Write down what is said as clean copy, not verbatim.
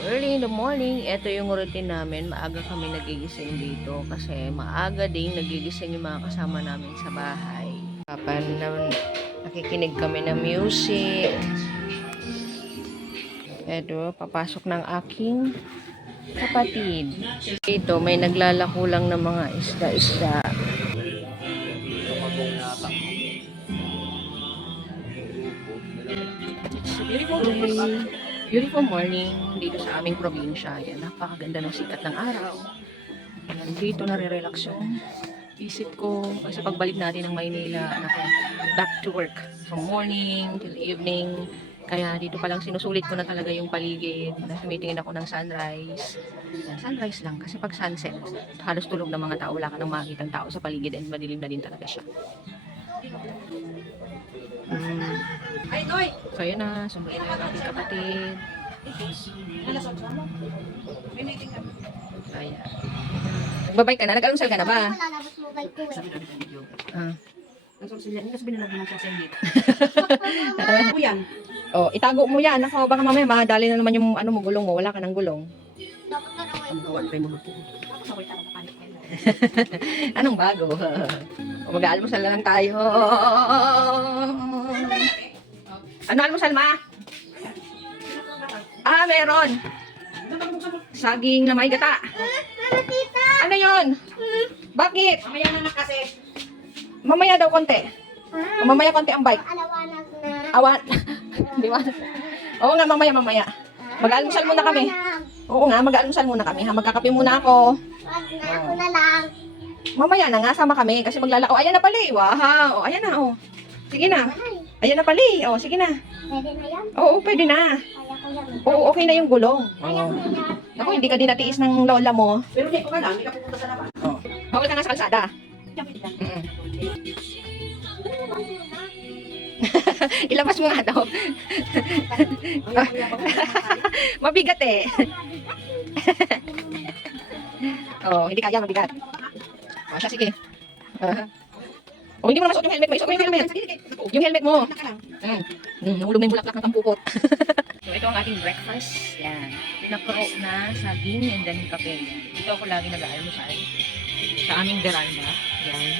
Early in the morning, ito yung routine namin. Maaga kami nagigising dito kasi maaga din nagigising yung mga kasama namin sa bahay. Nakikinig kami ng music. Ito, papasok ng aking kapatid. Dito, may naglalako lang ng mga isda-isda. It's a beautiful day. Beautiful morning dito sa aming probinsya. Yan, napakaganda ng sikat ng araw. Yan, dito nare-relax yung isip ko. Kasi pagbalik natin ng Maynila, back to work. From morning till evening. Kaya dito pa lang sinusulit ko na talaga yung paligid. Tumitingin ako ng sunrise. Yan, sunrise lang. Kasi pag sunset, halos tulog ng mga tao. Wala ka nang makikita ng tao sa paligid and madilim na din talaga siya. So yun na, sunduin na yung ating kapatid. Ayan. Nagbabay ka na? Nag-almusal ka na ba? Ah. Oh, itago mo yan. Ako, baka mamaya madali na naman yung ano mo, gulong mo. Wala ka ng gulong. Anong bago? Mag-aalmusal na lang tayo. Ano almusal, ma? Ah, meron. Saging na may gata. Ano yon? Bakit? Mamaya na kasi. Mamaya daw konti. Mamaya konti ang bike. Alawanag na. Awan. Di ba? Oo nga, mamaya. Mag-aalmusal muna kami. Oo nga, mag-aalmusal muna kami. Ha? Magkakape muna ako. Wag na, ako na lang. Mamaya na nga, sama kami. Kasi maglalako. Ayan na pala eh. Wow. Ayan na, oh. Sige na. Ayan na pala eh. Oh, sige na. Pwede na yan? Oo, pwede na. Kaya ko yan. Oo, okay na yung gulong. Kaya ko yan. Ako, hindi ka din natiis ng lola mo. Pero hindi ko ka lang, hindi ka pupunta sa labas. Bawal ka nga sa kalsada. Mm. Ilabas mo nga daw. Mabigat eh. Oh, hindi kaya, mabigat. Oh, siya, sige. Oh, hindi mo naman suot yung helmet mo. Isuot mo yung helmet. Yung helmet mo. Nahulog na yung bulaklak ng tampukot. So, ito ang ating breakfast. Yan. Pinakro na saging and then kape. Dito ako lagi nag-aalmusal. Sa aming veranda. Yan.